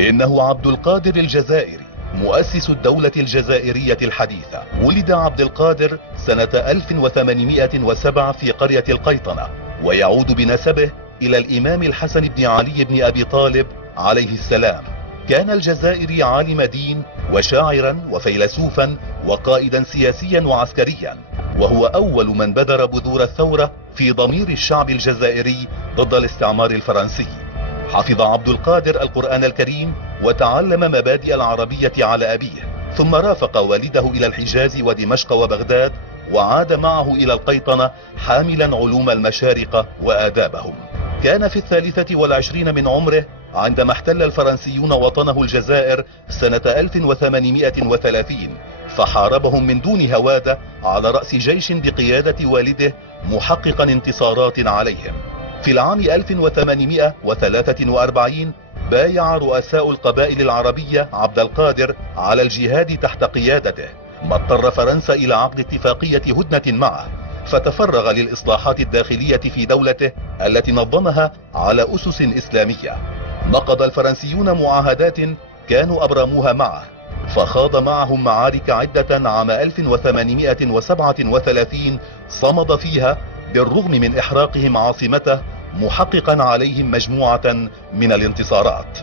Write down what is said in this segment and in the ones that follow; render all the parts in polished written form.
إنه عبد القادر الجزائري مؤسس الدولة الجزائرية الحديثة. ولد عبد القادر سنة 1807 في قرية القيطنة، ويعود بنسبه إلى الإمام الحسن بن علي بن أبي طالب عليه السلام. كان الجزائري عالم دين وشاعرا وفيلسوفا وقائدا سياسيا وعسكريا، وهو أول من بذر بذور الثورة في ضمير الشعب الجزائري ضد الاستعمار الفرنسي. حفظ عبد القادر القرآن الكريم وتعلم مبادئ العربية على أبيه، ثم رافق والده إلى الحجاز ودمشق وبغداد، وعاد معه إلى القيطنة حاملا علوم المشارقة وآدابهم. كان في 23 من عمره عندما احتل الفرنسيون وطنه الجزائر سنة 1830، فحاربهم من دون هوادة على رأس جيش بقيادة والده، محققا انتصارات عليهم. في العام 1843 بايع رؤساء القبائل العربية عبد القادر على الجهاد تحت قيادته، ما اضطر فرنسا إلى عقد اتفاقية هدنة معه، فتفرغ للإصلاحات الداخلية في دولته التي نظمها على أسس إسلامية. نقض الفرنسيون معاهدات كانوا أبرموها معه، فخاض معهم معارك عدة عام 1837 صمد فيها بالرغم من إحراقهم عاصمته، محققا عليهم مجموعة من الانتصارات.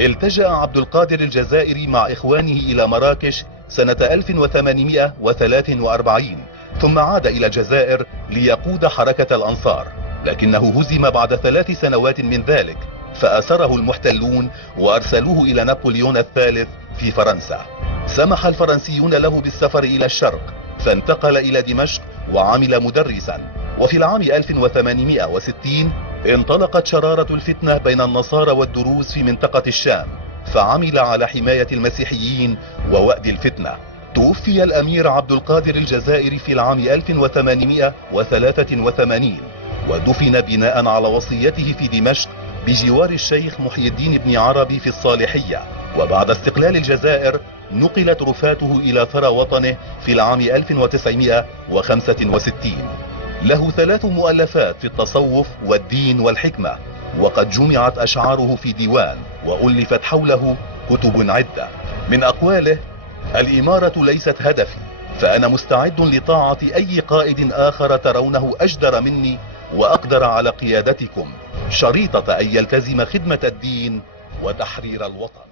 التجأ عبد القادر الجزائري مع إخوانه إلى مراكش سنة 1843، ثم عاد إلى الجزائر ليقود حركة الأنصار، لكنه هزم بعد 3 سنوات من ذلك، فأسره المحتلون وأرسلوه إلى نابليون الثالث في فرنسا. سمح الفرنسيون له بالسفر إلى الشرق، فانتقل إلى دمشق وعمل مدرسا. وفي العام 1860 انطلقت شرارة الفتنة بين النصارى والدروز في منطقة الشام، فعمل على حماية المسيحيين ووأد الفتنة. توفي الأمير عبد القادر الجزائري في العام 1883، ودفن بناء على وصيته في دمشق بجوار الشيخ محي الدين بن عربي في الصالحية. وبعد استقلال الجزائر نقلت رفاته إلى ثرى وطنه في العام 1965. له 3 مؤلفات في التصوف والدين والحكمة، وقد جمعت أشعاره في ديوان وألفت حوله كتب عدة. من أقواله: الإمارة ليست هدفي، فأنا مستعد لطاعة أي قائد آخر ترونه أجدر مني وأقدر على قيادتكم، شريطة أن يلتزم خدمة الدين وتحرير الوطن.